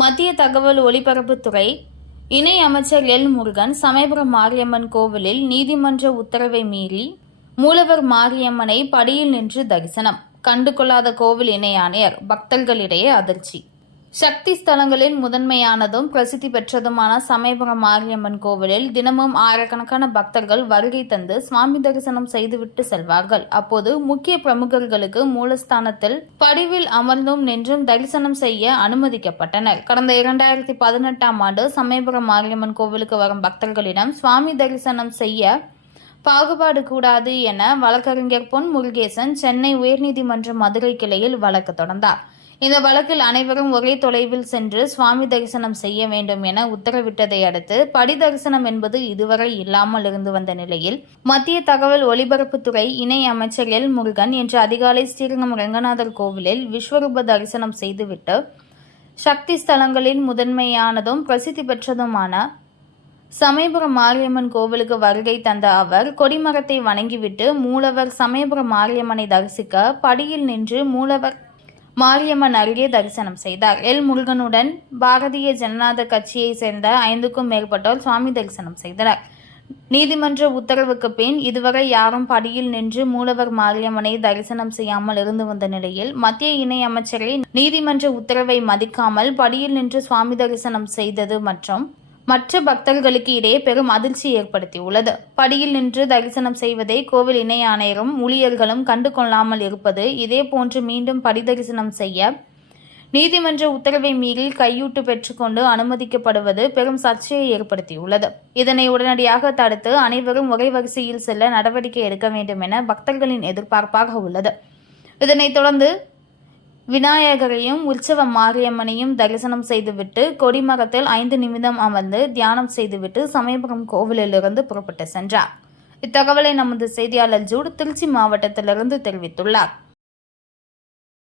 மத்திய தகவல் ஒலிபரப்புத்துறை இணை அமைச்சர் எல் முருகன் சமயபுரம் மாரியம்மன் கோவிலில் நீதிமன்ற உத்தரவை மீறி மூலவர் மாரியம்மனை படியில் நின்று தரிசனம். கண்டுகொள்ளாத கோவில் இணை ஆணையர் பக்தர்களிடையே அதிர்ச்சி. சக்தி ஸ்தலங்களில் முதன்மையானதும் பிரசித்தி பெற்றதுமான சமயபுரம் மாரியம்மன் கோவிலில் தினமும் ஆயிரக்கணக்கான பக்தர்கள் வருகை தந்து சுவாமி தரிசனம் செய்துவிட்டு செல்வார்கள். அப்போது முக்கிய பிரமுகர்களுக்கு மூலஸ்தானத்தில் படிவில் அமர்ந்தும் நின்றும் தரிசனம் செய்ய அனுமதிக்கப்பட்டனர். கடந்த இரண்டாயிரத்தி பதினெட்டாம் ஆண்டு சமயபுரம் மாரியம்மன் கோவிலுக்கு வரும் பக்தர்களிடம் சுவாமி தரிசனம் செய்ய பாகுபாடு கூடாது என வழக்கறிஞர் பொன் முருகேசன் சென்னை உயர்நீதிமன்ற மதுரை கிளையில் வழக்கு தொடர்ந்தார். இந்த வழக்கில் அனைவரும் ஒரே தொலைவில் சென்று சுவாமி தரிசனம் செய்ய வேண்டும் என உத்தரவிட்டதை அடுத்து படி தரிசனம் என்பது இதுவரை இல்லாமல் இருந்து வந்த நிலையில் மத்திய தகவல் ஒலிபரப்புத்துறை இணை அமைச்சர் எல் முருகன் இன்று அதிகாலை ஸ்ரீரங்கம் ரங்கநாதர் கோவிலில் விஸ்வரூப தரிசனம் செய்துவிட்டு சக்தி ஸ்தலங்களில் முதன்மையானதும் பிரசித்தி பெற்றதுமான சமயபுரம் மாரியம்மன் கோவிலுக்கு வருகை தந்த அவர் கொடிமரத்தை வணங்கிவிட்டு மூலவர் சமயபுரம் மாரியம்மனை தரிசிக்க படியில் நின்று மூலவர் மாரியம்மன் அருகே தரிசனம் செய்தார். எல். முருகனுடன் பாரதிய ஜனநாத கட்சியை சேர்ந்த ஐந்துக்கும் மேற்பட்டோர் சுவாமி தரிசனம் செய்தனர். நீதிமன்ற உத்தரவுக்கு பின் இதுவரை யாரும் படியில் நின்று மூலவர் மாரியம்மனை தரிசனம் செய்யாமல் இருந்து வந்த நிலையில் மத்திய இணை அமைச்சரை நீதிமன்ற உத்தரவை மதிக்காமல் படியில் நின்று சுவாமி தரிசனம் செய்தது மற்றும் மற்ற பக்தர்களுக்கு இடையே பெரும் அதிர்ச்சி ஏற்படுத்தியுள்ளது. படியில் நின்று தரிசனம் செய்வதை கோவில் இணை ஆணையரும் ஊழியர்களும் கண்டு கொள்ளாமல் இருப்பது இதே போன்று மீண்டும் படி தரிசனம் செய்ய நீதிமன்ற உத்தரவை மீறி கையூட்டு பெற்றுக்கொண்டு அனுமதிக்கப்படுவது பெரும் சர்ச்சையை ஏற்படுத்தியுள்ளது. இதனை உடனடியாக தடுத்து அனைவரும் ஒரே வரிசையில் செல்ல நடவடிக்கை எடுக்க வேண்டும் என பக்தர்களின் எதிர்பார்ப்பாக உள்ளது. இதனைத் தொடர்ந்து விநாயகரையும் உற்சவ மாரியம்மனையும் தரிசனம் செய்துவிட்டு கொடிமரத்தில் ஐந்து நிமிடம் அமர்ந்து தியானம் செய்துவிட்டு சமயபுரம் கோவிலிலிருந்து புறப்பட்டு சென்றார். இத்தகவலை நமது செய்தியாளர் ஜூட் திருச்சி மாவட்டத்திலிருந்து தெரிவித்துள்ளார்.